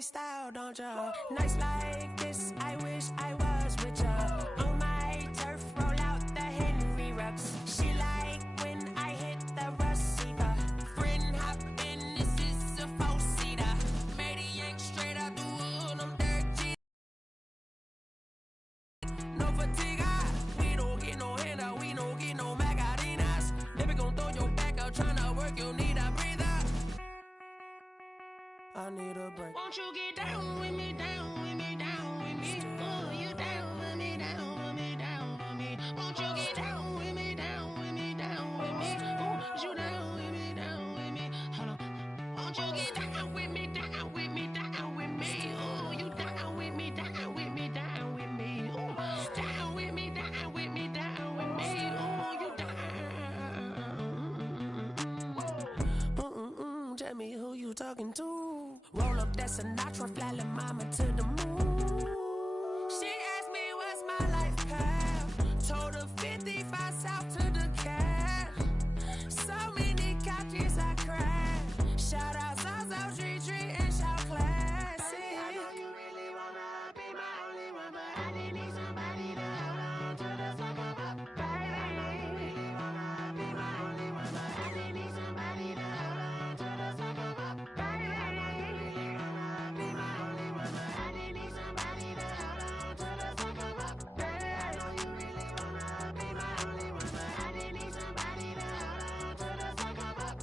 Style, don't ya? Nights like this, I wish I was with ya. On my turf, roll out the Henry rocks. She like when I hit the receiver. Friend hop in, this is a four-seater. Made a yank straight out the wood, I'm dirty. No fatigue, we don't get no handout, we don't get no magarinas. Never gon' throw your back out, tryna work, you need a breather. I need a break. Won't you get down with me, down with me, down with me? Oh, you down with me, down with me, down with me. Won't you get down with me, down with me, down with me? Oh, you down with me, down with me. Hold on. Won't you get down with me, down with me, down with me? Oh, you down with me, down with me, down with me. Oh, down with me, down with me, down with me. Oh, you down. Tell me who you talking to. Roll up that Sinatra, fly la mama to the moon. She asked me what's my life path. Told her 55 south to the cat. So many couches I cried. Shout out South Street and shout classy. I know you really wanna be my only one, but I didn't need somebody to hold on to the sucker up. Baby, I know you really wanna be my only one, but I didn't need somebody to hold on to the sucker up. Baby, I know you really wanna be my only one, but I didn't need somebody to hold on to the sucker up. Baby, I know you really wanna be my only one, but I didn't need somebody to hold on to the sucker up.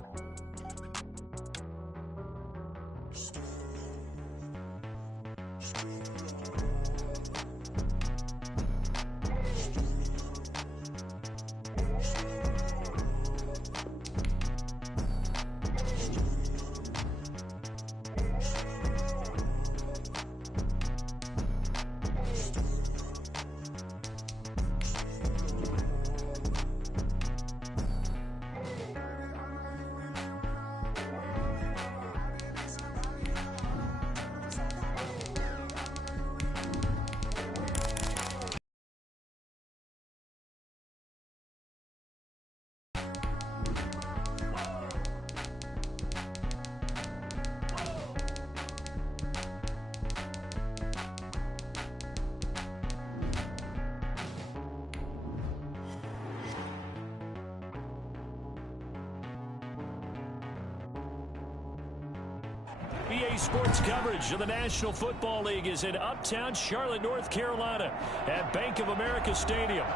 EA Sports coverage of the National Football League is in uptown Charlotte, North Carolina at Bank of America Stadium.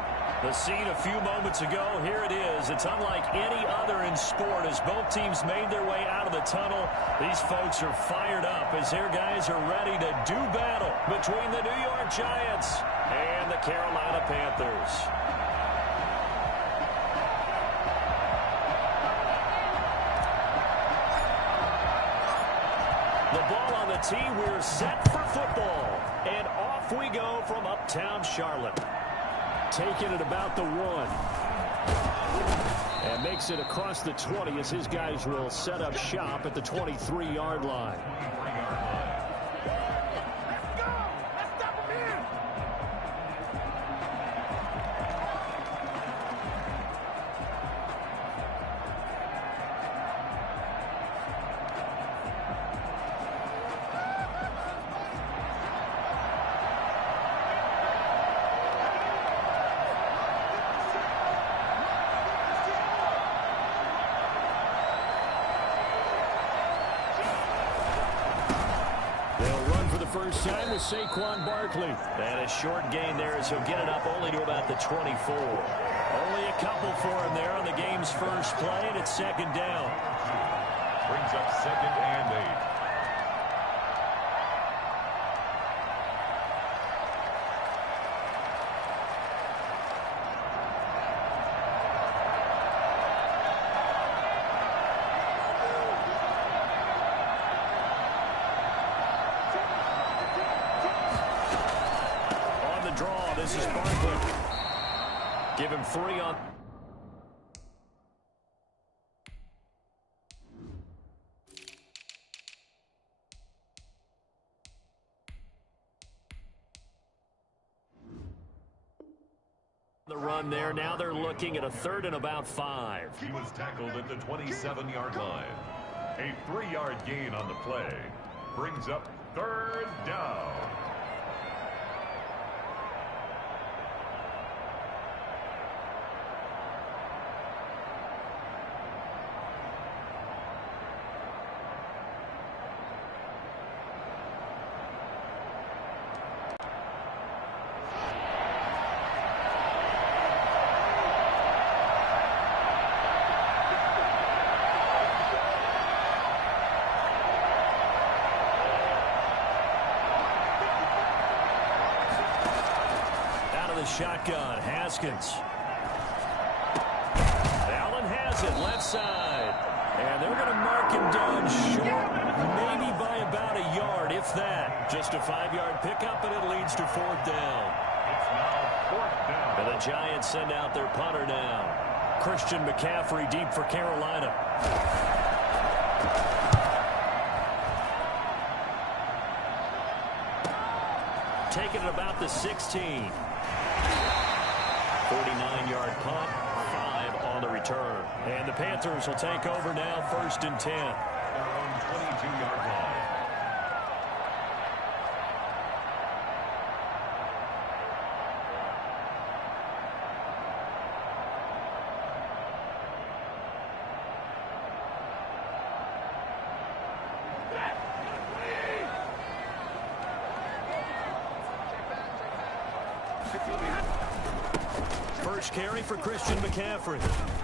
The scene a few moments ago, here it is. It's unlike any other in sport as both teams made their way out of the tunnel. These folks are fired up as their guys are ready to do battle between the New York Giants and the Carolina Panthers. The ball on the tee, we're set for football. And off we go from uptown Charlotte. Taking it about the 1. And makes it across the 20 as his guys will set up shop at the 23-yard line. First time with Saquon Barkley. And a short gain there as he'll get it up only to about the 24. Only a couple for him there on the game's first play, and it's second down. Brings up 2nd and 8. this is Barkley. Give him 3 on the run there. Now they're looking at a 3rd and about 5. He was tackled at the 27-yard line. A 3-yard gain on the play brings up 3rd down. Shotgun, Haskins. Allen has it, left side. And they're going to mark him down short, maybe by about a yard, if that. Just a 5-yard pickup, and it leads to 4th down. It's now 4th down. And the Giants send out their punter now. Christian McCaffrey deep for Carolina. Taking it about the 16. 49-yard punt, 5 on the return. And the Panthers will take over now, 1st and 10. Their own 22-yard line. First carry for Christian McCaffrey.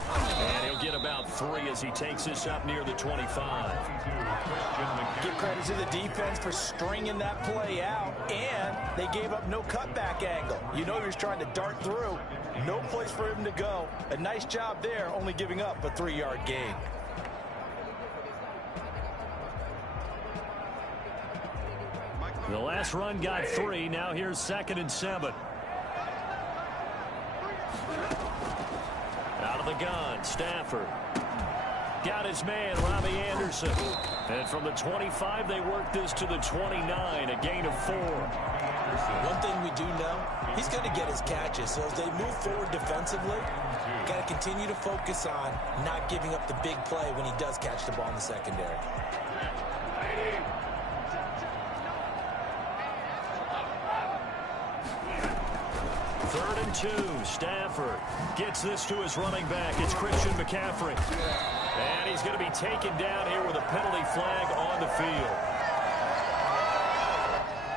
And he'll get about 3 as he takes this up near the 25. Give credit to the defense for stringing that play out, and they gave up no cutback angle. You know he was trying to dart through. No place for him to go. A nice job there, only giving up a 3-yard gain. The last run got 3. Now here's 2nd and 7. Out of the gun, Stafford. Got his man, Robbie Anderson. And from the 25, they work this to the 29, a gain of 4. One thing we do know, he's going to get his catches. So as they move forward defensively, got to continue to focus on not giving up the big play when he does catch the ball in the secondary. Third and 2, Stafford gets this to his running back. It's Christian McCaffrey. And he's going to be taken down here with a penalty flag on the field.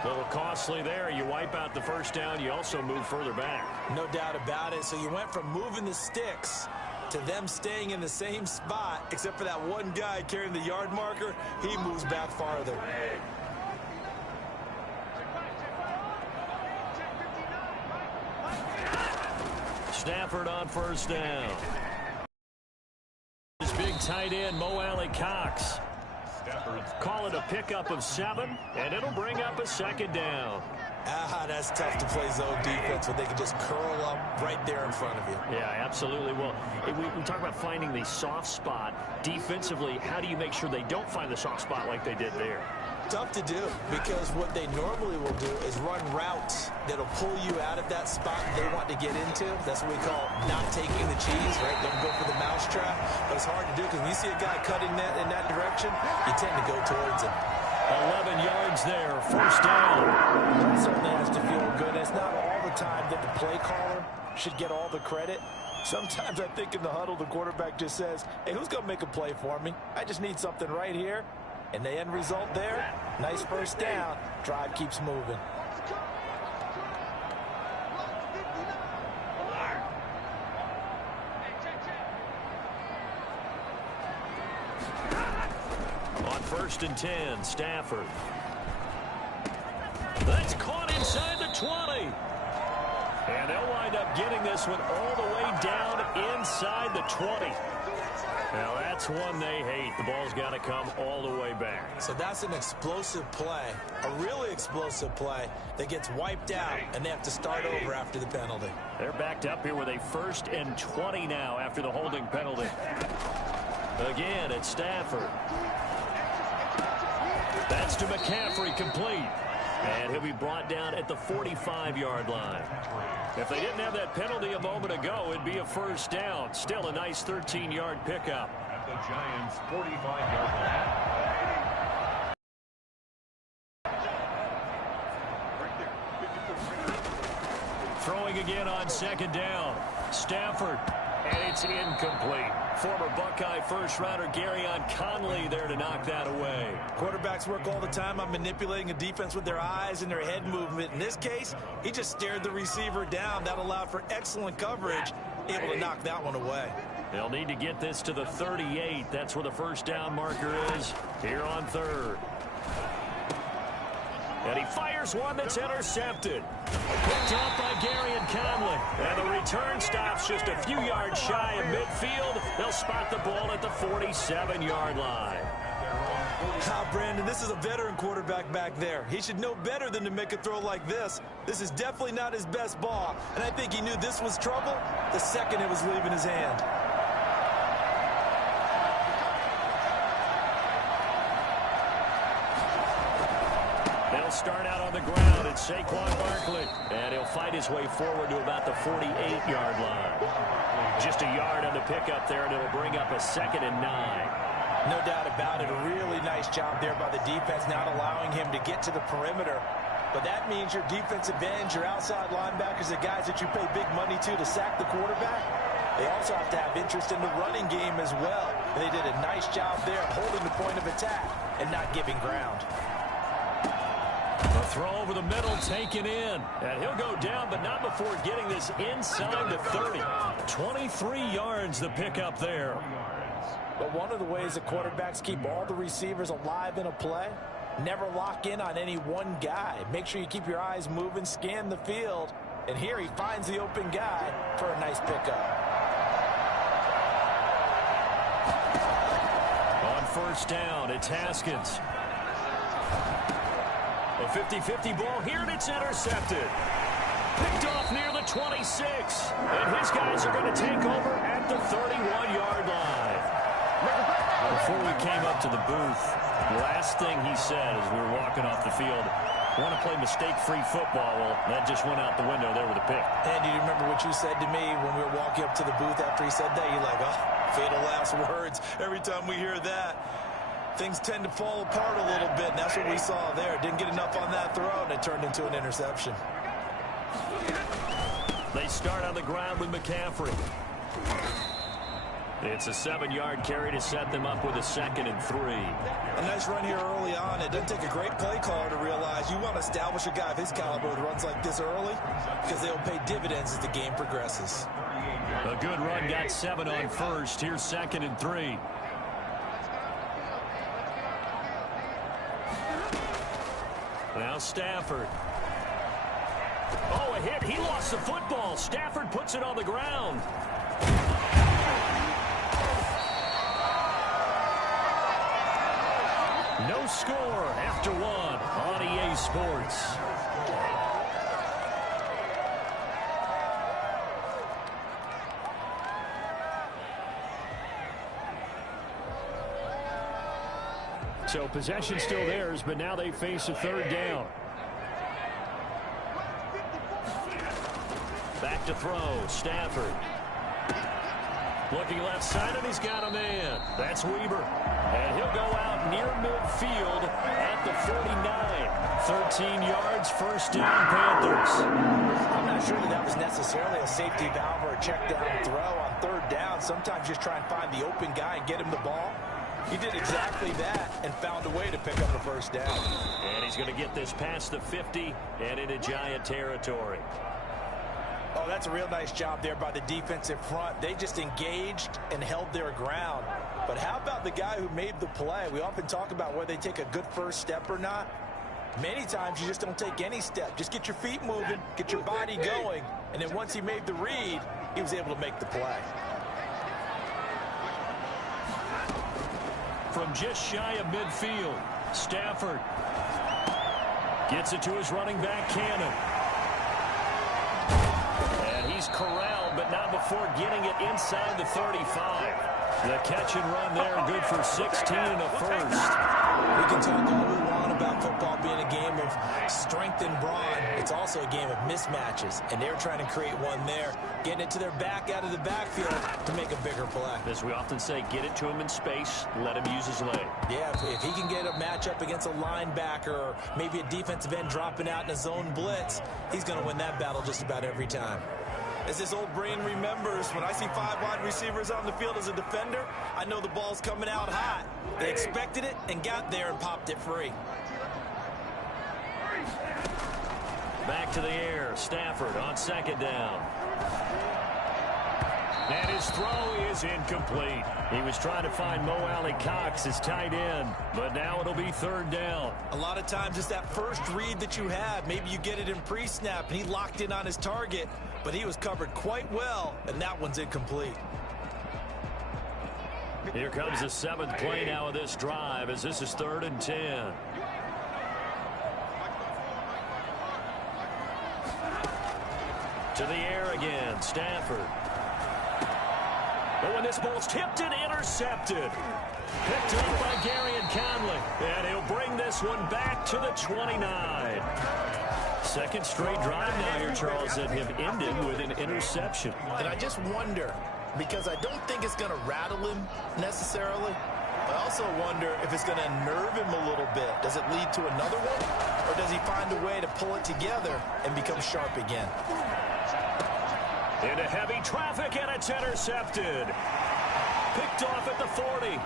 A little costly there. You wipe out the first down. You also move further back. No doubt about it. So you went from moving the sticks to them staying in the same spot, except for that one guy carrying the yard marker. He moves back farther. Stafford on first down. His big tight end, Mo Alley Cox. Call it a pickup of 7, and it'll bring up a 2nd down. That's tough to play zone defense when they can just curl up right there in front of you. Yeah, absolutely. Well, we talk about finding the soft spot. Defensively, how do you make sure they don't find the soft spot like they did there? Tough to do, because what they normally will do is run routes that'll pull you out of that spot they want to get into. That's what we call not taking the cheese, right? Don't go for the mousetrap. But it's hard to do because when you see a guy cutting that in that direction, you tend to go towards him. 11 yards there, first down. That certainly has to feel good. It's not all the time that the play caller should get all the credit. Sometimes I think in the huddle, the quarterback just says, hey, who's going to make a play for me? I just need something right here. And the end result there, nice first down. Drive keeps moving. On 1st and 10, Stafford. That's caught inside the 20. And they'll wind up getting this one all the way down inside the 20. Now that's one they hate. The ball's got to come all the way back. So that's an explosive play, a really explosive play that gets wiped out, and they have to start over after the penalty. They're backed up here with a 1st and 20 now after the holding penalty. Again, it's Stafford. That's to McCaffrey, complete. And he'll be brought down at the 45-yard line. If they didn't have that penalty a moment ago, it'd be a 1st down. Still a nice 13-yard pickup. At the Giants' 45-yard line. Throwing again on 2nd down. Stafford. And it's incomplete. Former Buckeye first-rounder Garyon Conley there to knock that away. Quarterbacks work all the time on manipulating a defense with their eyes and their head movement. In this case, he just stared the receiver down. That allowed for excellent coverage, able to knock that one away. They'll need to get this to the 38. That's where the 1st down marker is here on 3rd. And he fires one that's intercepted. Picked off by Garyon Conley. And the return stops just a few yards shy of midfield. They'll spot the ball at the 47-yard line. Brandon, this is a veteran quarterback back there. He should know better than to make a throw like this. This is definitely not his best ball. And I think he knew this was trouble the second it was leaving his hand. Start out on the ground. It's Saquon Barkley. And he'll fight his way forward to about the 48-yard line. Just a yard on the pickup there, and it'll bring up a 2nd and 9. No doubt about it. A really nice job there by the defense, not allowing him to get to the perimeter. But that means your defensive ends, your outside linebackers, the guys that you pay big money to sack the quarterback, they also have to have interest in the running game as well. And they did a nice job there holding the point of attack and not giving ground. A throw over the middle taken in. And he'll go down, but not before getting this inside the 30. 23 yards the pickup there. But one of the ways that quarterbacks keep all the receivers alive in a play, never lock in on any one guy. Make sure you keep your eyes moving, scan the field. And here he finds the open guy for a nice pickup. On 1st down, it's Haskins. A 50-50 ball here, and it's intercepted. Picked off near the 26. And his guys are going to take over at the 31-yard line. Before we came up to the booth, the last thing he said as we were walking off the field, want to play mistake-free football. Well, that just went out the window there with a pick. And do you remember what you said to me when we were walking up to the booth after he said that? You're like, oh, fatal last words. Every time we hear that, things tend to fall apart a little bit, and that's what we saw there. Didn't get enough on that throw, and it turned into an interception. They start on the ground with McCaffrey. It's a 7-yard carry to set them up with a 2nd and 3. A nice run here early on. It doesn't take a great play caller to realize you want to establish a guy of his caliber with runs like this early because they'll pay dividends as the game progresses. A good run, got 7 on 1st. Here's 2nd and 3. Now Stafford. Oh, a hit. He lost the football. Stafford puts it on the ground. No score after 1 on EA Sports. So possession still theirs, but now they face a 3rd down. Back to throw, Stafford. Looking left side, and he's got a man. That's Weber. And he'll go out near midfield at the 49. 13 yards, 1st down, Panthers. I'm not sure that was necessarily a safety valve or a check down throw on 3rd down. Sometimes just try and find the open guy and get him the ball. He did exactly that and found a way to pick up a 1st down. And he's going to get this past the 50 and into Giant territory. Oh, that's a real nice job there by the defensive front. They just engaged and held their ground. But how about the guy who made the play? We often talk about whether they take a good first step or not. Many times you just don't take any step. Just get your feet moving, get your body going, and then once he made the read, he was able to make the play. from just shy of midfield. Stafford gets it to his running back, Cannon. And he's corralled, but not before getting it inside the 35. The catch and run there, good for 16 and a first. We can talk all we want about football being a game of strength and brawn. It's also a game of mismatches, and they're trying to create one there, getting it to their back out of the backfield to make a bigger play. As we often say, get it to him in space, let him use his leg. Yeah, if he can get a matchup against a linebacker or maybe a defensive end dropping out in a zone blitz, he's going to win that battle just about every time. As this old brain remembers, when I see 5 wide receivers on the field as a defender, I know the ball's coming out hot. They expected it and got there and popped it free. Back to the air, Stafford on second down. And his throw is incomplete. He was trying to find Mo Alley-Cox, his tight end, but now it'll be third down. A lot of times it's that first read that you have. Maybe you get it in pre-snap and he locked in on his target, but he was covered quite well, and that one's incomplete. Here comes the 7th play now of this drive, as this is 3rd and 10. To the air again, Stafford. But when this ball's tipped and intercepted. Picked up by Garyon Conley. And he'll bring this one back to the 29. Second straight drive now here, Charles, that have ended with an interception. And I just wonder, because I don't think it's going to rattle him necessarily. I also wonder if it's going to unnerve him a little bit. Does it lead to another one? Or does he find a way to pull it together and become sharp again? Into heavy traffic, and it's intercepted. Picked off at the 40.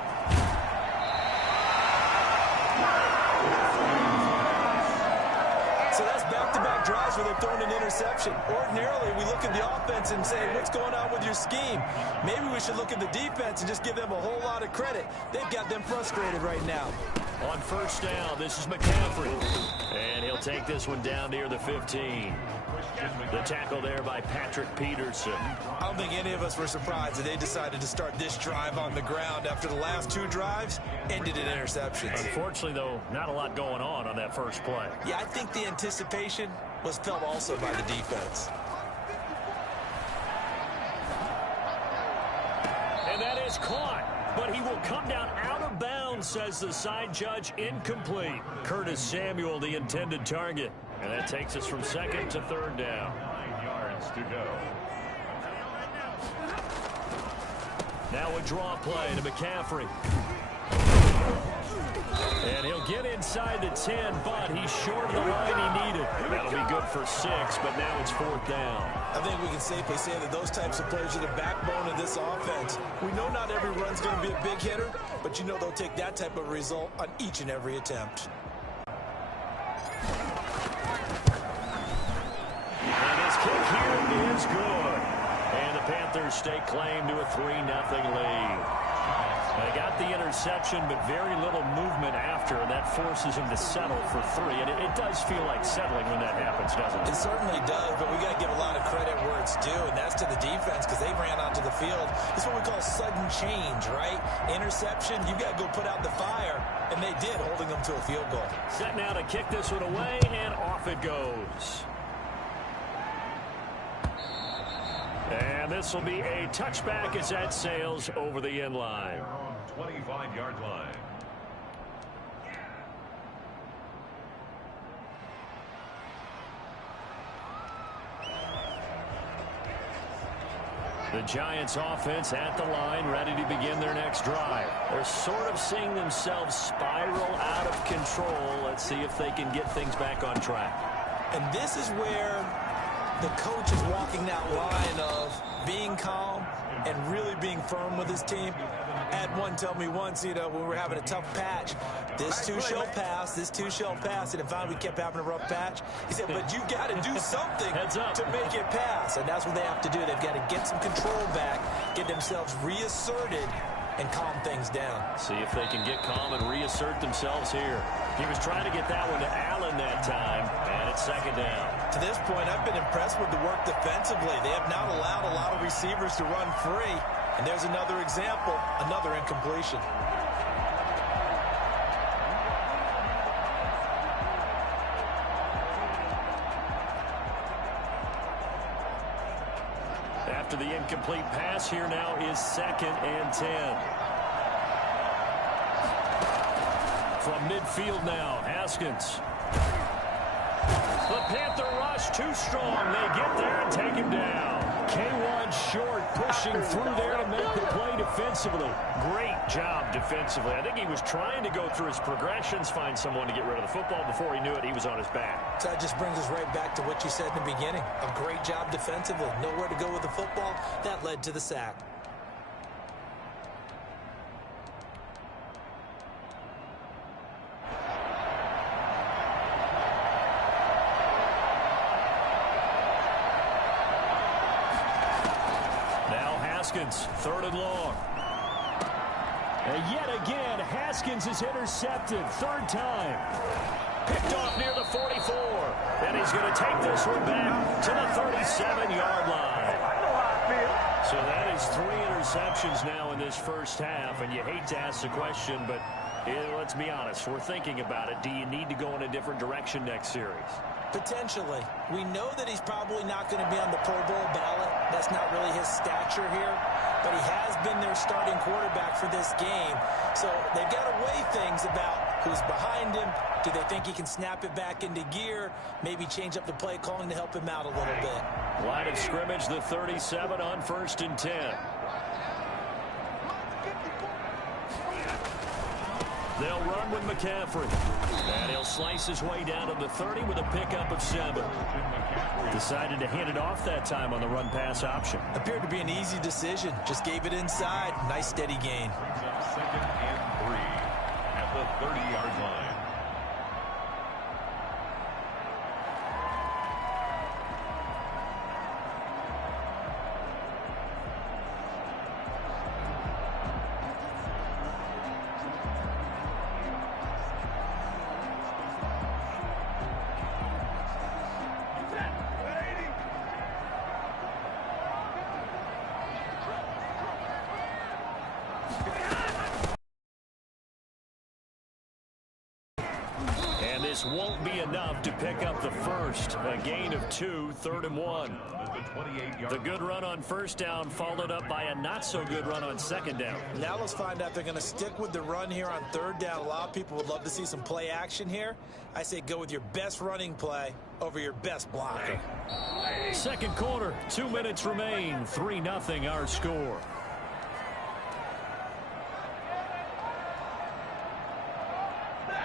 So that's back-to-back drives where they've thrown an interception. Ordinarily, we look at the offense and say, what's going on with your scheme? Maybe we should look at the defense and just give them a whole lot of credit. They've got them frustrated right now. On first down, this is McCaffrey. And he'll take this one down near the 15. The tackle there by Patrick Peterson. I don't think any of us were surprised that they decided to start this drive on the ground after the last 2 drives ended in interceptions. Unfortunately, though, not a lot going on that first play. Yeah, I think the anticipation was felt also by the defense. And that is caught. But he will come down out of bounds, says the side judge. Incomplete. Curtis Samuel, the intended target. And that takes us from 2nd to 3rd down. 9 yards to go. Now a draw play to McCaffrey. And he'll get inside the 10, but he's short of the line he needed. That'll be good for 6, but now it's 4th down. I think we can safely say that those types of players are the backbone of this offense. We know not every run's going to be a big hitter, but you know they'll take that type of result on each and every attempt. And his kick here is good. And the Panthers stake claim to a 3-0 lead. They got the interception, but very little movement after, and that forces him to settle for 3. And it does feel like settling when that happens, doesn't it? It certainly does, but we got to give a lot of credit where it's due, and that's to the defense because they ran onto the field. It's what we call sudden change, right? Interception, you've got to go put out the fire, and they did, holding them to a field goal. Set now to kick this one away, and off it goes. And this will be a touchback as that sails over the end line. 25-yard line. The Giants offense at the line, ready to begin their next drive. They're sort of seeing themselves spiral out of control. Let's see if they can get things back on track. And this is where the coach is walking that line of being calm and really being firm with his team. I had one tell me once, when we were having a tough patch, this too shall pass, this too shall pass, and finally we kept having a rough patch. He said, but you got to do something to make it pass, and that's what they have to do. They've got to get some control back, get themselves reasserted, and calm things down. See if they can get calm and reassert themselves here. He was trying to get that one to Allen that time, and it's 2nd down. To this point, I've been impressed with the work defensively. They have not allowed a lot of receivers to run free. And there's another example, another incompletion. incomplete pass. Here now is 2nd and 10. From midfield now, Haskins. The Panther rush too strong. They get there and take him down. K1 short, pushing through there to make the play defensively. Great job defensively. I think he was trying to go through his progressions, find someone to get rid of the football. Before he knew it, he was on his back. So that just brings us right back to what you said in the beginning. A great job defensively. Nowhere to go with the football. That led to the sack. Haskins, 3rd and long. And yet again, Haskins is intercepted. 3rd time. Picked off near the 44. And he's going to take this one back to the 37-yard line. So that is 3 interceptions now in this first half. And you hate to ask the question, but let's be honest. We're thinking about it. Do you need to go in a different direction next series? Potentially. We know that he's probably not going to be on the Pro Bowl ballot. That's not really his stature here. But he has been their starting quarterback for this game. So they've got to weigh things about who's behind him. Do they think he can snap it back into gear? Maybe change up the play calling to help him out a little bit. Line of scrimmage, the 37 on 1st and 10. They'll run with McCaffrey. And he'll slice his way down to the 30 with a pickup of 7. Decided to hand it off that time on the run-pass option. Appeared to be an easy decision. Just gave it inside. Nice, steady gain. 2nd and 3 at the 30-yard line. This won't be enough to pick up the first. A gain of 2, 3rd and 1. The good run on 1st down followed up by a not-so-good run on 2nd down. Now let's find out if they're going to stick with the run here on 3rd down. A lot of people would love to see some play action here. I say go with your best running play over your best blocker. 2nd quarter, 2 minutes remain. 3-0 our score.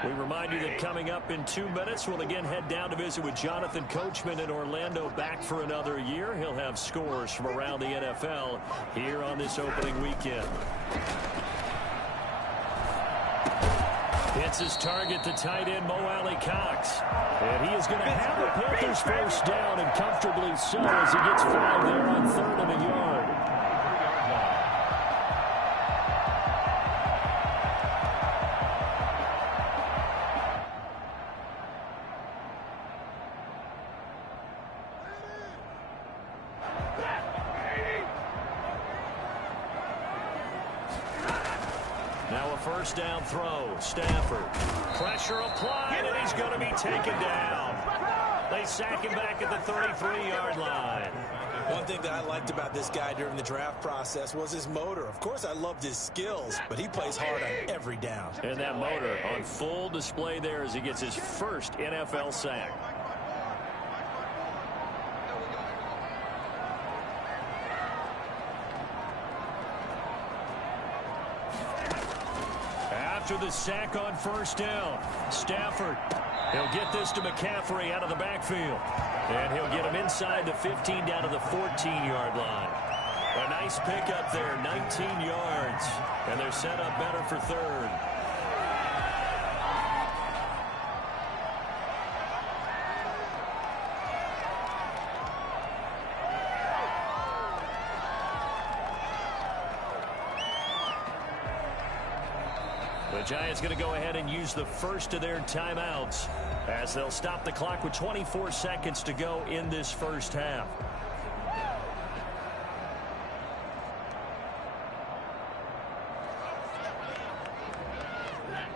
We remind you that coming up in 2 minutes, we'll again head down to visit with Jonathan Coachman in Orlando, back for another year. He'll have scores from around the NFL here on this opening weekend. Hits his target, the tight end, Mo Alley Cox. And he is going to have the Panthers first down, and comfortably so, as he gets 5 there on 3rd and a yard. First down throw, Stafford. Pressure applied, and he's going to be taken down. They sack him back at the 33-yard line. One thing that I liked about this guy during the draft process was his motor. Of course, I loved his skills, but he plays hard on every down. And that motor on full display there as he gets his first NFL sack. After the sack on first down, Stafford, he'll get this to McCaffrey out of the backfield. And he'll get him inside the 15 down to the 14-yard line. A nice pickup there, 19 yards. And they're set up better for 3rd. The Giants going to go ahead and use the first of their timeouts as they'll stop the clock with 24 seconds to go in this first half.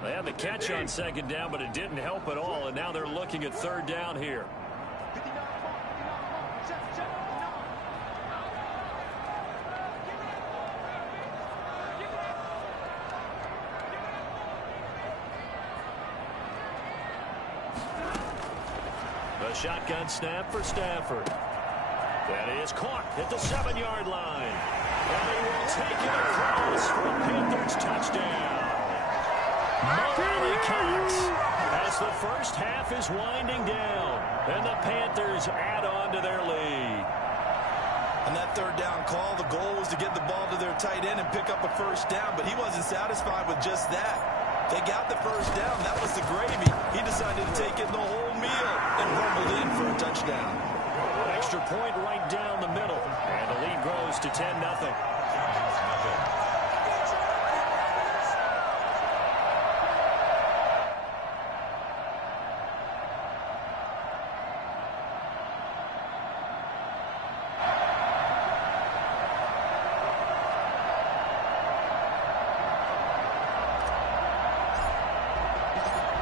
They had the catch on 2nd down, but it didn't help at all, and now they're looking at 3rd down here. shotgun snap for Stafford. That is caught at the 7-yard line. And he will take it across for a Panthers touchdown. Molly Cox as the first half is winding down. And the Panthers add on to their lead. On that third down call, the goal was to get the ball to their tight end and pick up a first down, but he wasn't satisfied with just that. They got the first down. That was the gravy. He decided to take in the whole meal and rumbled in for a touchdown. Extra point right down the middle. And the lead grows to 10-0.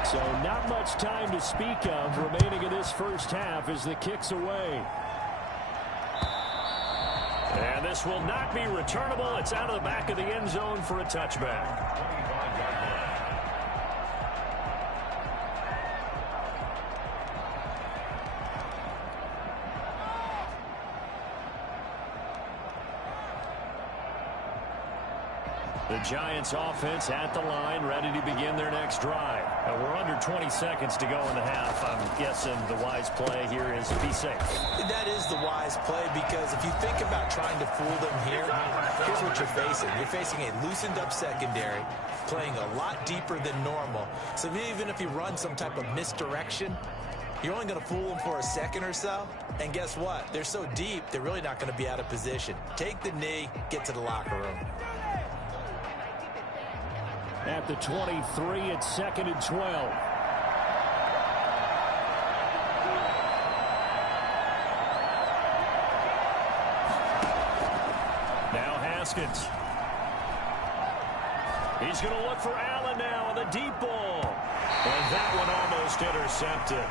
So not much time to speak of remaining in this first half as the kick's away. And this will not be returnable. It's out of the back of the end zone for a touchback. The Giants offense at the line, ready to begin their next drive. We're under 20 seconds to go in the half. I'm guessing the wise play here is be safe. That is the wise play, because if you think about trying to fool them here, here's what you're facing. You're facing a loosened up secondary, playing a lot deeper than normal. So even if you run some type of misdirection, you're only going to fool them for a second or so. And guess what? They're so deep, they're really not going to be out of position. Take the knee, get to the locker room. At the 23, it's 2nd and 12. Now Haskins. He's going to look for Allen now on the deep ball. And that one almost intercepted.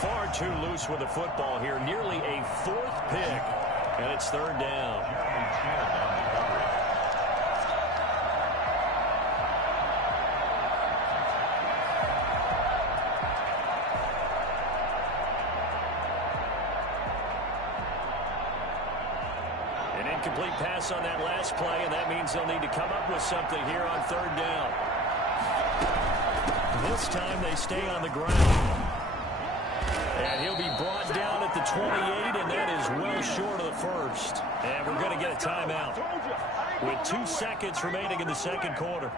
Far too loose with the football here. Nearly a 4th pick. And it's 3rd down. Incomplete pass on that last play, and that means they'll need to come up with something here on 3rd down. This time they stay on the ground. And he'll be brought down at the 28, and that is well short of the first. And we're going to get a timeout with 2 seconds remaining in the second quarter.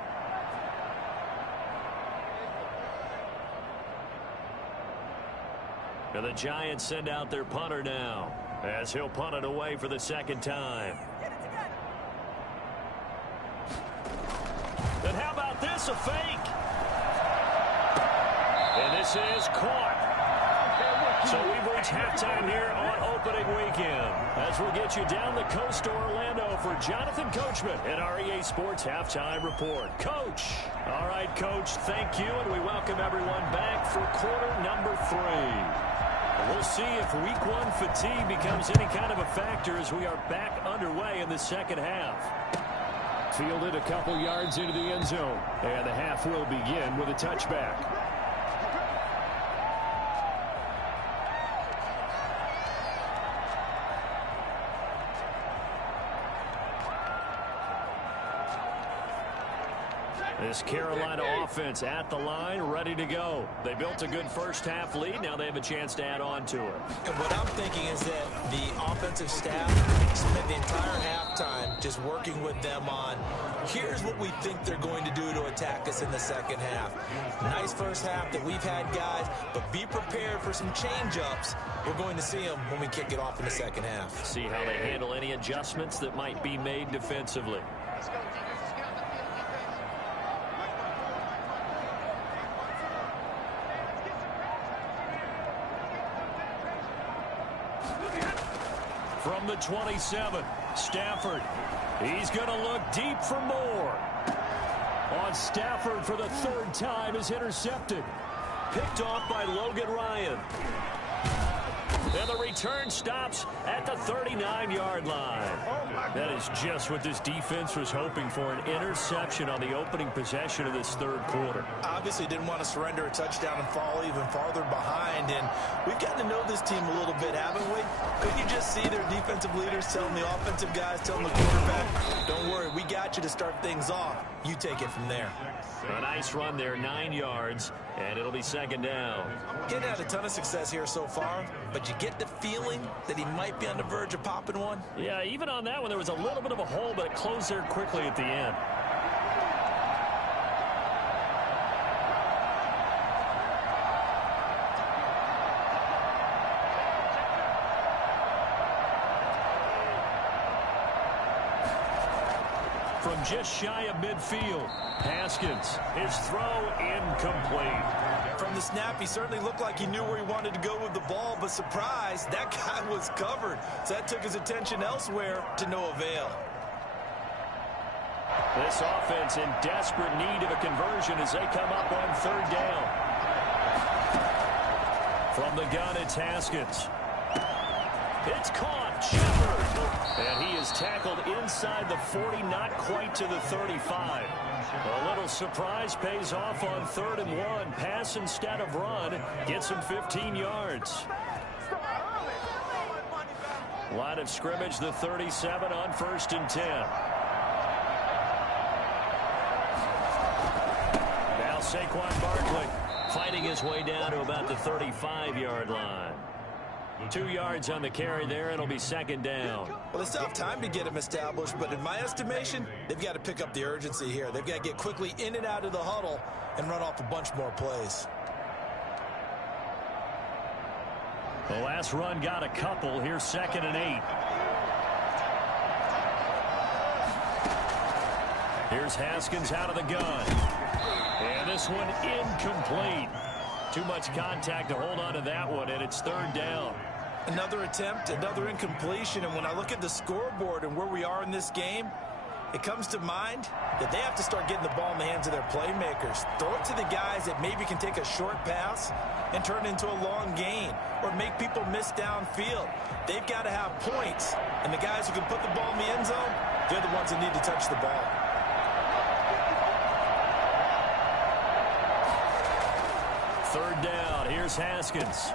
And the Giants send out their punter now, as he'll punt it away for the 2nd time. And how about this, a fake? And this is caught. So we've reached halftime here on opening weekend, as we'll get you down the coast to Orlando for Jonathan Coachman at our EA Sports Halftime Report. Coach. All right, Coach, thank you, and we welcome everyone back for quarter number 3. We'll see if week 1 fatigue becomes any kind of a factor as we are back underway in the second half. Fielded a couple yards into the end zone. And the half will begin with a touchback. This Carolina offense at the line, ready to go. They built a good first half lead. Now they have a chance to add on to it. And what I'm thinking is that the offensive staff spent the entire halftime just working with them on, here's what we think they're going to do to attack us in the second half. Nice first half that we've had, guys, but be prepared for some change-ups. We're going to see them when we kick it off in the second half. See how they handle any adjustments that might be made defensively. From the 27, Stafford. He's going to look deep for more. On Stafford for the 3rd time is intercepted. Picked off by Logan Ryan. And the return stops at the 39-yard line. That is just what this defense was hoping for, an interception on the opening possession of this third quarter. Obviously didn't want to surrender a touchdown and fall even farther behind. And we've gotten to know this team a little bit, haven't we? Couldn't you just see their defensive leaders telling the offensive guys, telling the quarterback, don't worry, we got you to start things off. You take it from there. A nice run there, 9 yards, and it'll be second down. Getting had a ton of success here so far, but you get the feeling that he might be on the verge of popping one? Yeah, even on that one, there was a little bit of a hole, but it closed there quickly at the end. From just shy of midfield, Haskins, his throw incomplete. From the snap, he certainly looked like he knew where he wanted to go with the ball, but surprise, that guy was covered. So that took his attention elsewhere to no avail. This offense in desperate need of a conversion as they come up on third down. From the gun, it's Haskins. It's caught. Shepard. And he is tackled inside the 40, not quite to the 35. A little surprise pays off on 3rd and 1. Pass instead of run. Gets him 15 yards. Line of scrimmage, the 37 on 1st and 10. Now Saquon Barkley fighting his way down to about the 35-yard line. 2 yards on the carry there. It'll be second down. Well, they still have time to get him established, but in my estimation, they've got to pick up the urgency here. They've got to get quickly in and out of the huddle and run off a bunch more plays. The last run got a couple. Here's 2nd and 8. Here's Haskins out of the gun. And this one incomplete. Too much contact to hold on to that one, and it's 3rd down. Another attempt, another incompletion, and when I look at the scoreboard and where we are in this game, it comes to mind that they have to start getting the ball in the hands of their playmakers. Throw it to the guys that maybe can take a short pass and turn it into a long gain or make people miss downfield. They've got to have points, and the guys who can put the ball in the end zone, they're the ones that need to touch the ball. Third down. Here's Haskins.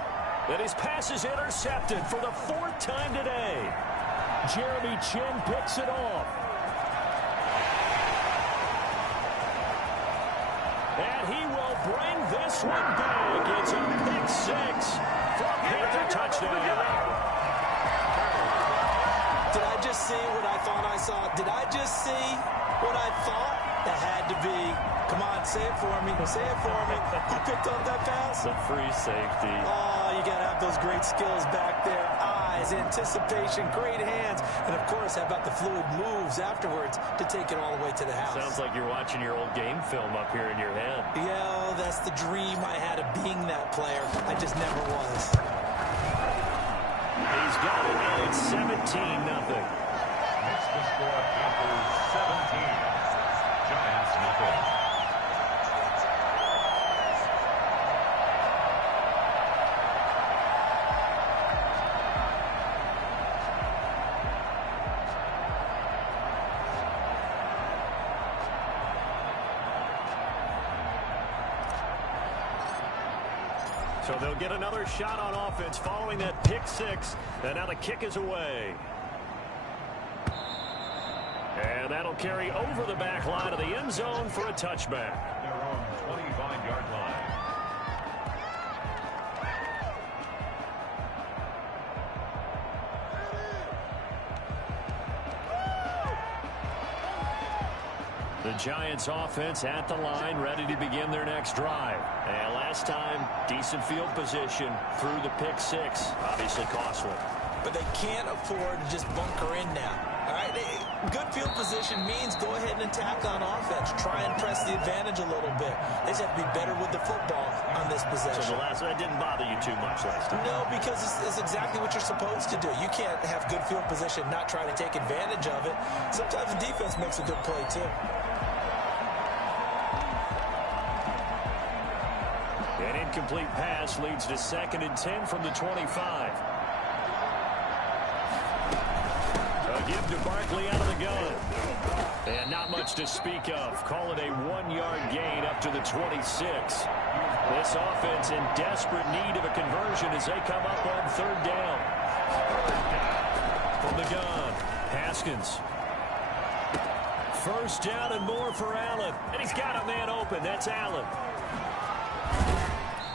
And his pass is intercepted for the 4th time today. Jeremy Chin picks it off. And he will bring this one back. It's a pick 6 for a Panther touchdown. Did I just see what I thought I saw? Did I just see what I thought? That had to be. Come on, say it for me. Say it for me. Who picked up that pass? The free safety. Oh, you got to have those great skills back there. Eyes, anticipation, great hands. And, of course, how about the fluid moves afterwards to take it all the way to the house? Sounds like you're watching your old game film up here in your head. Yeah, that's the dream I had of being that player. I just never was. He's got it, and it's 17-0. Makes the score Panthers 17. Giants nothing. So they'll get another shot on offense following that pick 6. And now the kick is away. And that'll carry over the back line of the end zone for a touchback. They're on 25-yard line. The Giants offense at the line, ready to begin their next drive. And last time, decent field position through the pick 6. Obviously costly. But they can't afford to just bunker in now. All right, good field position means go ahead and attack on offense. Try and press the advantage a little bit. They just have to be better with the football on this possession. So that didn't bother you too much last time? No, because it's exactly what you're supposed to do. You can't have good field position, not try to take advantage of it. Sometimes the defense makes a good play, too. An incomplete pass leads to 2nd and 10 from the 25. give to Barkley out of the gun. And not much to speak of. Call it a 1-yard gain up to the 26. This offense in desperate need of a conversion as they come up on 3rd down. From the gun, Haskins. 1st down and more for Allen. And he's got a man open. That's Allen.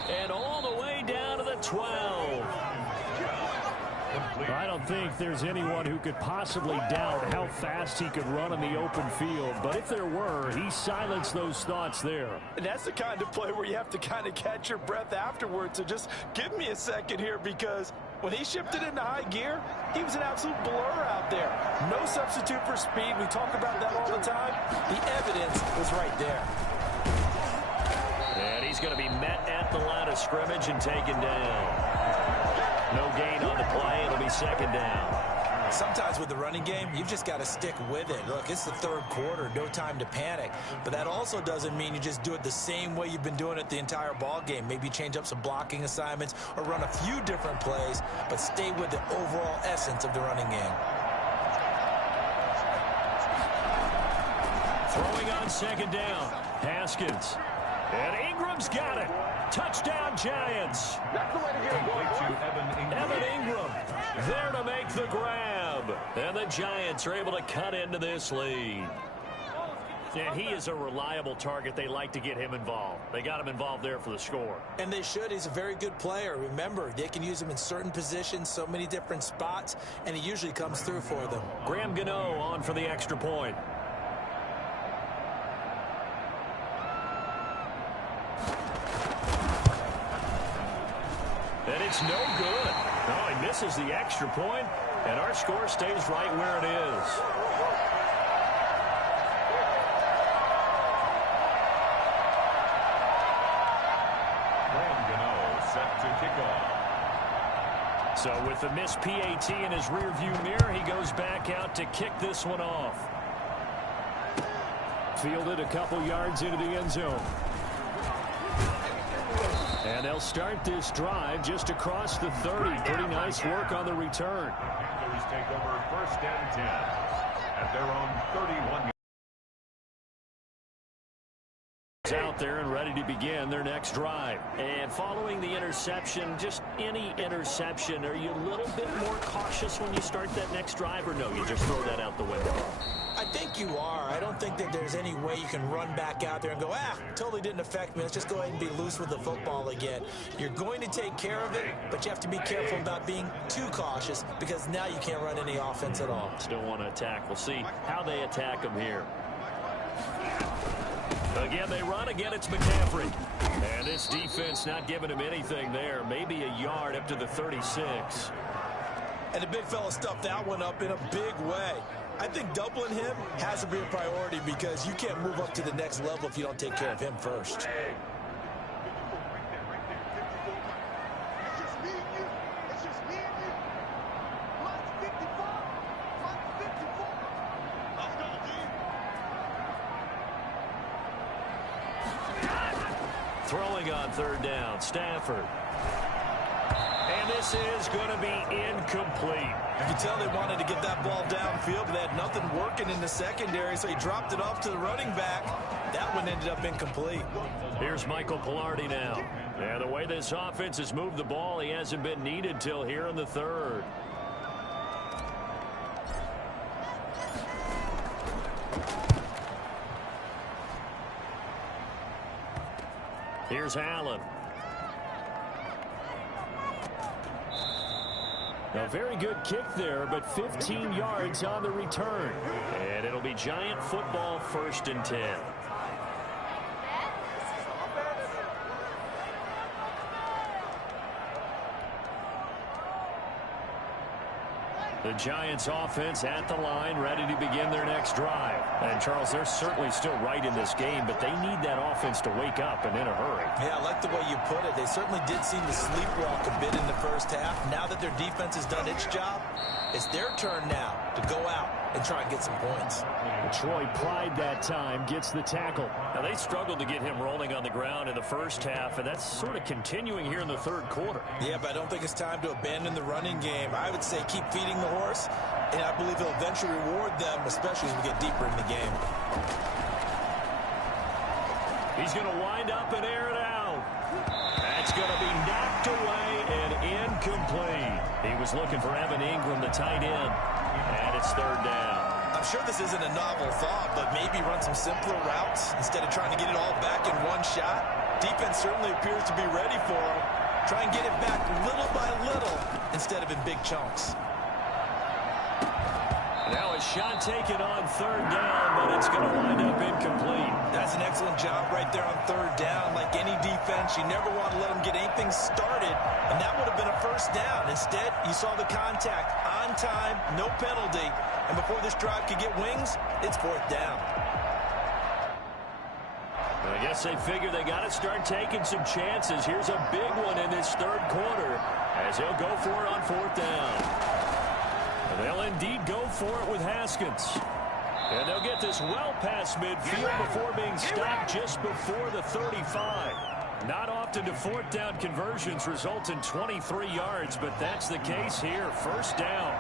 And all the way down to the 12. I don't think there's anyone who could possibly doubt how fast he could run in the open field. But if there were, he silenced those thoughts there. And that's the kind of play where you have to kind of catch your breath afterwards. So just give me a second here, because when he shifted into high gear, he was an absolute blur out there. No substitute for speed. We talk about that all the time. The evidence was right there. And he's going to be met at the line of scrimmage and taken down. No gain on the play. It'll be 2nd down. Sometimes with the running game, you've just got to stick with it. Look, it's the 3rd quarter. No time to panic. But that also doesn't mean you just do it the same way you've been doing it the entire ball game. Maybe change up some blocking assignments or run a few different plays, but stay with the overall essence of the running game. Throwing on 2nd down. Haskins. And Ingram's got it. Touchdown, Giants. Evan Ingram there to make the grab. And the Giants are able to cut into this lead. And he is a reliable target. They like to get him involved. They got him involved there for the score. And they should. He's a very good player. Remember, they can use him in certain positions, so many different spots, and he usually comes through for them. Graham Gano on for the extra point. And it's no good. No, he misses the extra point, and our score stays right where it is. Graham Gano set to kick off. So with the missed PAT in his rearview mirror, he goes back out to kick this one off. Fielded a couple yards into the end zone. And they'll start this drive just across the 30. Pretty nice work on the return. Panthers take over 1st and 10 at their own 31. Out there and ready to begin their next drive. And following the interception, just any interception, are you a little bit more cautious when you start that next drive, or no, you just throw that out the window? I think you are. I don't think that there's any way you can run back out there and go, totally didn't affect me. Let's just go ahead and be loose with the football again. You're going to take care of it, but you have to be careful about being too cautious, because now you can't run any offense at all. Still want to attack. We'll see how they attack them here. Again, they run. Again, it's McCaffrey. And this defense not giving him anything there. Maybe a yard up to the 36. And the big fella stuffed that one up in a big way. I think doubling him has to be a priority, because you can't move up to the next level if you don't take care of him first. Throwing on 3rd down, Stafford. And this is going to be incomplete. You can tell they wanted to get that ball downfield, but they had nothing working in the secondary, so he dropped it off to the running back. That one ended up incomplete. Here's Michael Pilardi now. Yeah, the way this offense has moved the ball, he hasn't been needed till here in the 3rd. Here's Allen. A very good kick there, but 15 yards on the return. And it'll be Giant football, 1st and 10. The Giants offense at the line, ready to begin their next drive. And Charles, they're certainly still right in this game, but they need that offense to wake up and in a hurry. Yeah, I like the way you put it. They certainly did seem to sleepwalk a bit in the first half. Now that their defense has done its job, it's their turn now to go out and try and get some points. Troy Pride that time gets the tackle. Now, they struggled to get him rolling on the ground in the first half, and that's sort of continuing here in the third quarter. Yeah, but I don't think it's time to abandon the running game. I would say keep feeding the horse, and I believe he'll eventually reward them, especially as we get deeper in the game. He's going to wind up and air it out. That's going to be knocked away and incomplete. He was looking for Evan Ingram, the tight end, and it's third down. I'm sure this isn't a novel thought, but maybe run some simpler routes instead of trying to get it all back in one shot. Defense certainly appears to be ready for him. Try and get it back little by little instead of in big chunks. Now a shot taken on third down, but it's going to wind up incomplete. That's an excellent job right there on third down. Like any defense, you never want to let them get anything started, and that would have been a first down. Instead, you saw the contact on time, no penalty, and before this drive could get wings, it's fourth down. I guess they figure they got to start taking some chances. Here's a big one in this third quarter as they'll go for it on fourth down. They'll indeed go for it with Haskins. And they'll get this well past midfield before being stopped just before the 35. Not often do fourth down conversions result in 23 yards, but that's the case here. First down.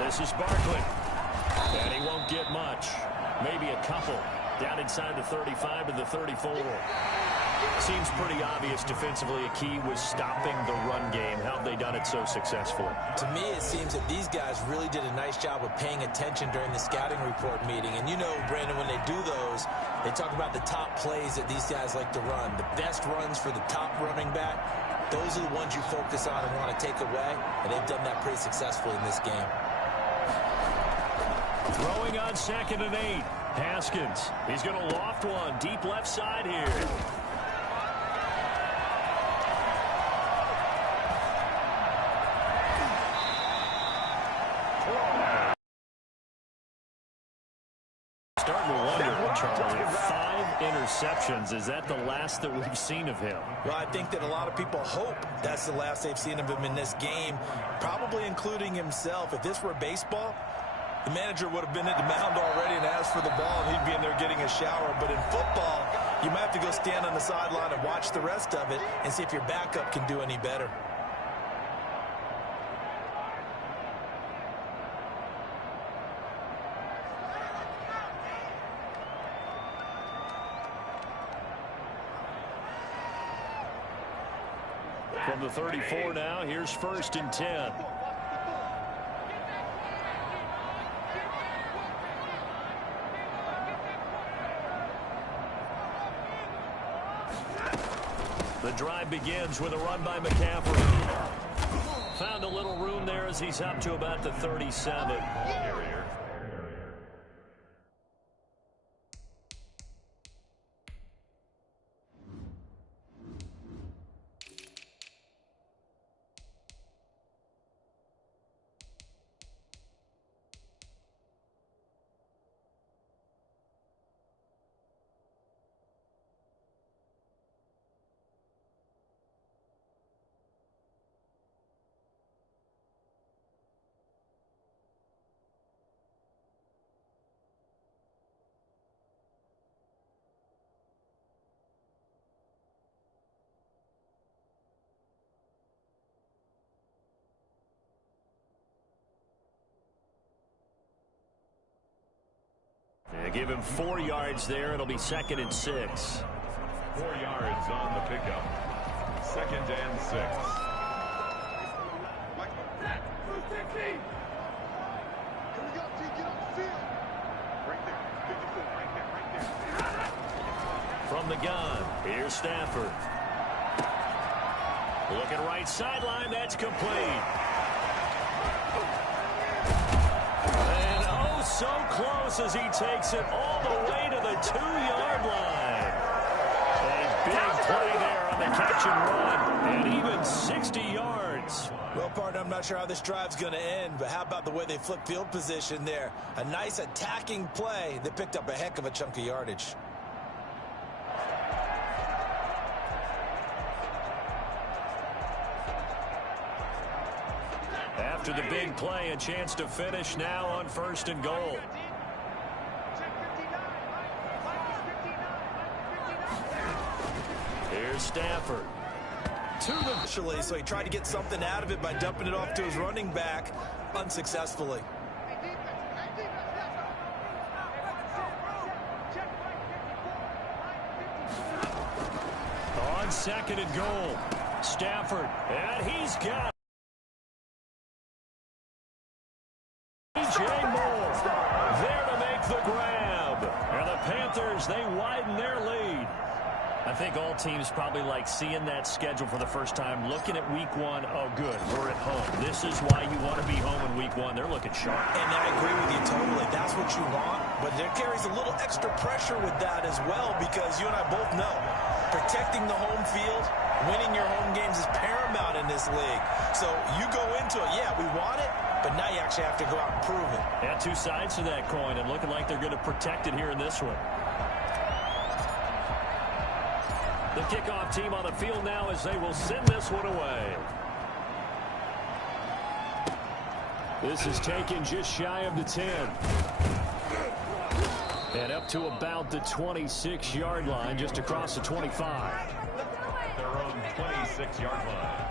This is Barkley. And he won't get much. Maybe a couple. Down inside the 35 to the 34. Seems pretty obvious defensively a key was stopping the run game. How have they done it so successfully? To me, it seems that these guys really did a nice job of paying attention during the scouting report meeting. And you know, Brandon, when they do those, they talk about the top plays that these guys like to run. The best runs for the top running back, those are the ones you focus on and want to take away. And they've done that pretty successfully in this game. Throwing on 2nd and 8. Haskins. He's going to loft one deep left side here. Starting to wonder, Charlie, 5 interceptions. Is that the last that we've seen of him? Well, I think that a lot of people hope that's the last they've seen of him in this game, probably including himself. If this were baseball, the manager would have been at the mound already and asked for the ball, and he'd be in there getting a shower. But in football, you might have to go stand on the sideline and watch the rest of it and see if your backup can do any better. From the 34 now, here's 1st and 10. The drive begins with a run by McCaffrey. Found a little room there as he's up to about the 37. Yeah, give him 4 yards there. It'll be 2nd and 6. 4 yards on the pickup. 2nd and 6. From the gun, here's Stafford. Looking right sideline, that's complete. And oh, so close as he takes it all the way to the 2-yard line. A big play there on the catch and run, and even 60 yards. Well, partner, I'm not sure how this drive's going to end, but how about the way they flip field position there? A nice attacking play that picked up a heck of a chunk of yardage. After the big play, a chance to finish now on 1st and goal. Here's Stafford. So he tried to get something out of it by dumping it off to his running back unsuccessfully. On 2nd and goal, Stafford, and he's got DJ Moore there to make the grab. And the Panthers, they widen their lead. I think all teams probably like seeing that schedule for the first time, looking at week 1. Oh, good, we're at home. This is why you want to be home in week 1. They're looking sharp. And I agree with you totally. That's what you want. But there carries a little extra pressure with that as well, because you and I both know protecting the home field, winning your home games is paramount in this league. So you go into it, yeah, we want it, but now you actually have to go out and prove it. Yeah, two sides to that coin, and looking like they're going to protect it here in this one. The kickoff team on the field now as they will send this one away. This is taken just shy of the 10. And up to about the 26-yard line, just across the 25. Their own 26-yard line.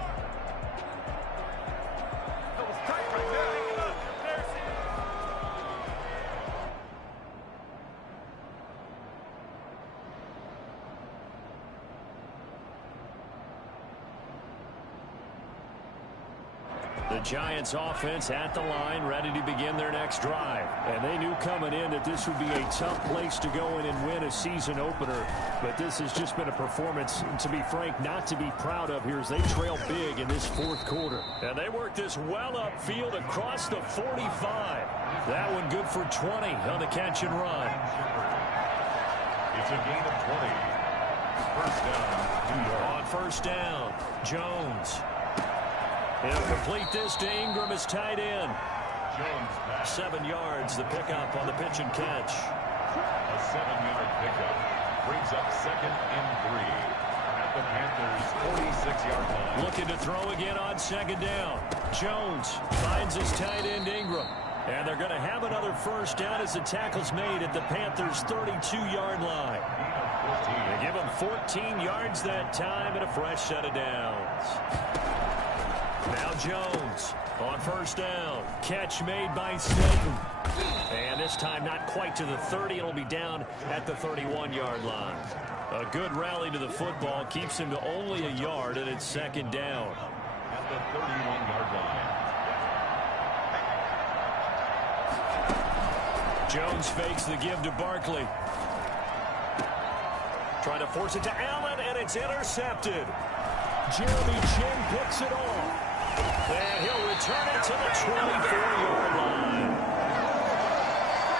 The Giants offense at the line, ready to begin their next drive. And they knew coming in that this would be a tough place to go in and win a season opener. But this has just been a performance, to be frank, not to be proud of here as they trail big in this 4th quarter. And they work this well upfield across the 45. That one good for 20 on the catch and run. It's a gain of 20. First down, New York. On 1st down, Jones. He'll complete this to Ingram as tight end. 7 yards, the pickup on the pitch and catch. A 7-yard pickup brings up 2nd and 3 at the Panthers' 46-yard line. Looking to throw again on 2nd down. Jones finds his tight end Ingram. And they're going to have another first down as the tackle's made at the Panthers' 32-yard line. They give them 14 yards that time and a fresh set of downs. Now Jones on 1st down. Catch made by Slayton. And this time not quite to the 30. It'll be down at the 31-yard line. A good rally to the football. Keeps him to only a yard, and it's 2nd down. At the 31-yard line. Jones fakes the give to Barkley. Trying to force it to Allen, and it's intercepted. Jeremy Chin picks it off. And he'll return it to the 24-yard line.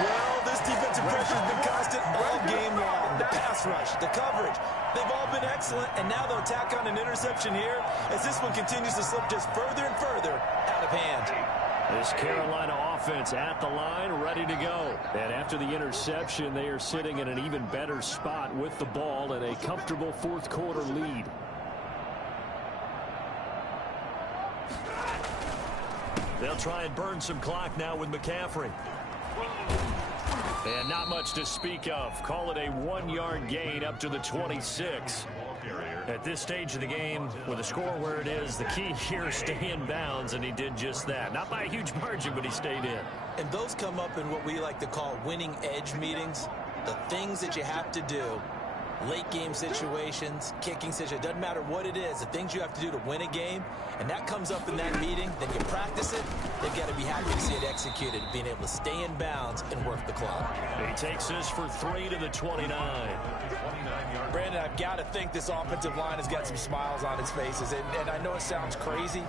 Well, this defensive pressure has been constant all game long. The pass rush, the coverage, they've all been excellent, and now they'll tack on an interception here as this one continues to slip just further and further out of hand. This Carolina offense at the line, ready to go. And after the interception, they are sitting in an even better spot with the ball and a comfortable 4th quarter lead. They'll try and burn some clock now with McCaffrey. And not much to speak of. Call it a 1-yard gain up to the 26. At this stage of the game, with the score where it is, the key here is stay in bounds, and he did just that. Not by a huge margin, but he stayed in. And those come up in what we like to call winning edge meetings. The things that you have to do. Late game situations, kicking situations, doesn't matter what it is, the things you have to do to win a game, and that comes up in that meeting, then you practice it, they've got to be happy to see it executed, being able to stay in bounds and work the clock. He takes this for 3 to the 29. Brandon, I've got to think this offensive line has got some smiles on its faces, and I know it sounds crazy,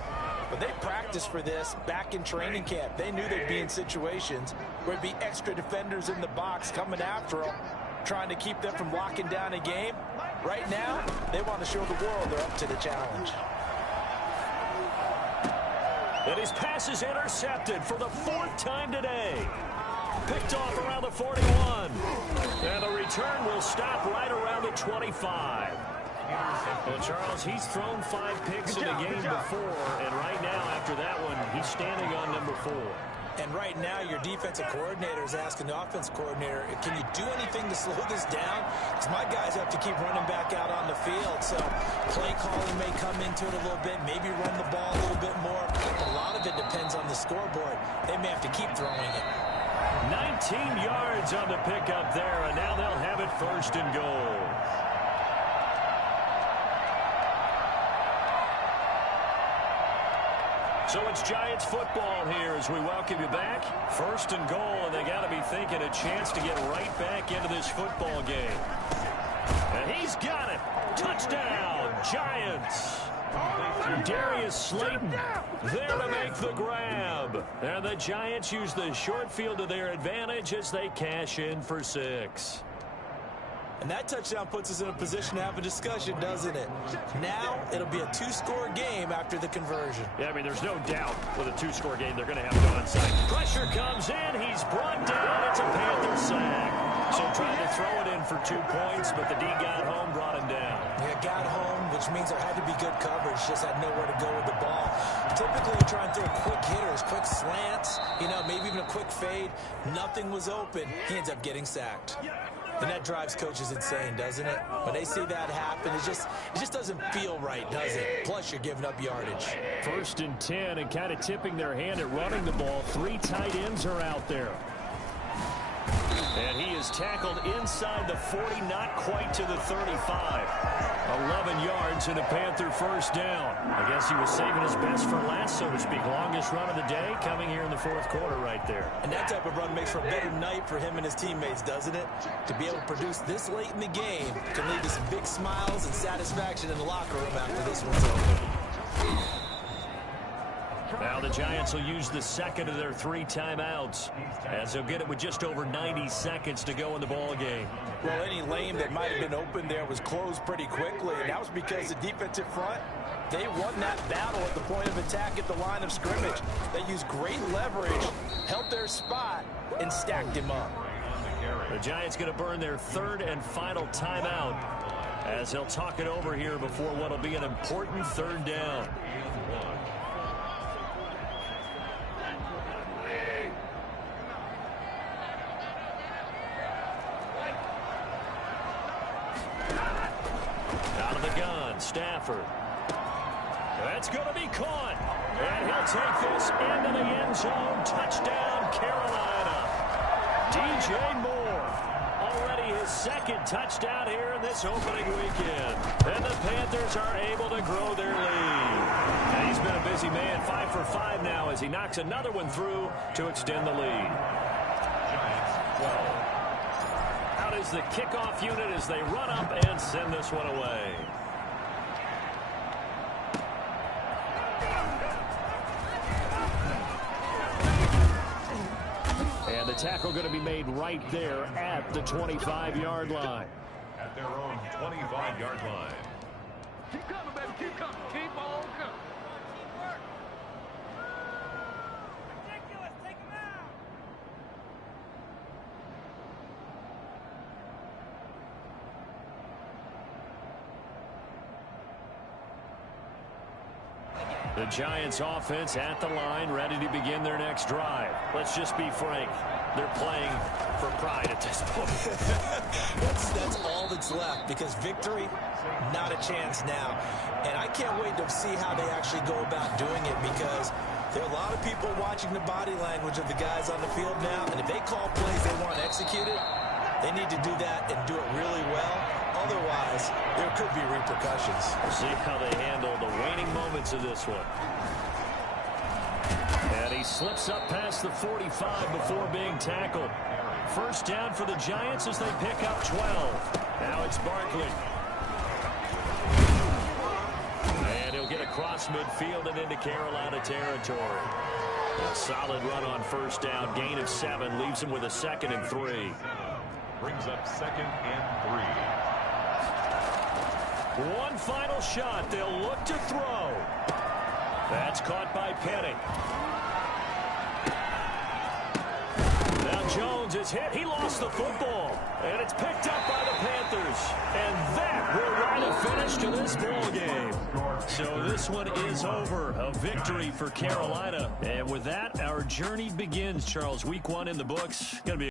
but they practiced for this back in training camp. They knew they'd be in situations where there'd be extra defenders in the box coming after them, trying to keep them from locking down a game. Right now, they want to show the world they're up to the challenge. And his pass is intercepted for the 4th time today. Picked off around the 41. And the return will stop right around the 25. Well, Charles, he's thrown 5 picks in a game before, and right now, after that one, he's standing on number 4. And right now, your defensive coordinator is asking the offense coordinator, can you do anything to slow this down? Because my guys have to keep running back out on the field. So play calling may come into it a little bit, maybe run the ball a little bit more. A lot of it depends on the scoreboard. They may have to keep throwing it. 19 yards on the pickup there, and now they'll have it 1st and goal. So it's Giants football here as we welcome you back. 1st and goal, and they got to be thinking a chance to get right back into this football game. And he's got it. Touchdown, Giants. Darius Slayton there to make the grab. And the Giants use the short field to their advantage as they cash in for 6. And that touchdown puts us in a position to have a discussion, doesn't it? Now, it'll be a 2-score game after the conversion. Yeah, I mean, there's no doubt with a 2-score game, they're going to have to onside. Pressure comes in. He's brought down. It's a Panther sack. So trying to throw it in for 2 points, but the D got home, brought him down. Yeah, got home, which means there had to be good coverage. Just had nowhere to go with the ball. Typically, you try and throw quick hitters, quick slants, maybe even a quick fade. Nothing was open. He ends up getting sacked. And that drives coaches insane, doesn't it? When they see that happen, it just doesn't feel right, does it? Plus, you're giving up yardage. 1st and 10, and kind of tipping their hand at running the ball. 3 tight ends are out there. And he is tackled inside the 40, not quite to the 35. 11 yards and a Panther 1st down. I guess he was saving his best for last, so to speak. Longest run of the day coming here in the 4th quarter right there. And that type of run makes for a better night for him and his teammates, doesn't it? To be able to produce this late in the game can lead to some big smiles and satisfaction in the locker room after this one's over. Now the Giants will use the 2nd of their 3 timeouts as they'll get it with just over 90 seconds to go in the ball game. Well, any lane that might have been open there was closed pretty quickly, and that was because the defensive front, they won that battle at the point of attack at the line of scrimmage. They used great leverage, held their spot, and stacked him up. The Giants going to burn their 3rd and final timeout as they'll talk it over here before what will be an important 3rd down. Out of the gun, Stafford. That's going to be caught. And he'll take this into the end zone. Touchdown, Carolina. DJ Moore. Already his 2nd touchdown here in this opening weekend. And the Panthers are able to grow their lead. And he's been a busy man, 5 for 5 now as he knocks another one through to extend the lead. Out is the kickoff unit as they run up and send this one away. And the tackle going to be made right there at the 25-yard line. At their own 25-yard line. Keep coming, baby. Keep coming. Keep on coming. Ridiculous. Take him out. The Giants offense at the line, ready to begin their next drive. Let's just be frank. They're playing for pride at this point. That's all that's left, because victory, not a chance now. And I can't wait to see how they actually go about doing it, because there are a lot of people watching the body language of the guys on the field now, and if they call plays they want executed, they need to do that and do it really well. Otherwise, there could be repercussions. We'll see how they handle the waning moments of this one. And he slips up past the 45 before being tackled. 1st down for the Giants as they pick up 12. Now it's Barkley. And he'll get across midfield and into Carolina territory. A solid run on 1st down. Gain of 7 leaves him with a 2nd and 3. Brings up 2nd and 3. One final shot. They'll look to throw. That's caught by Penny. Now Jones is hit. He lost the football. And it's picked up by the Panthers. And that will write a finish to this ball game. So this one is over. A victory for Carolina. And with that, our journey begins, Charles. Week 1 in the books. Going to be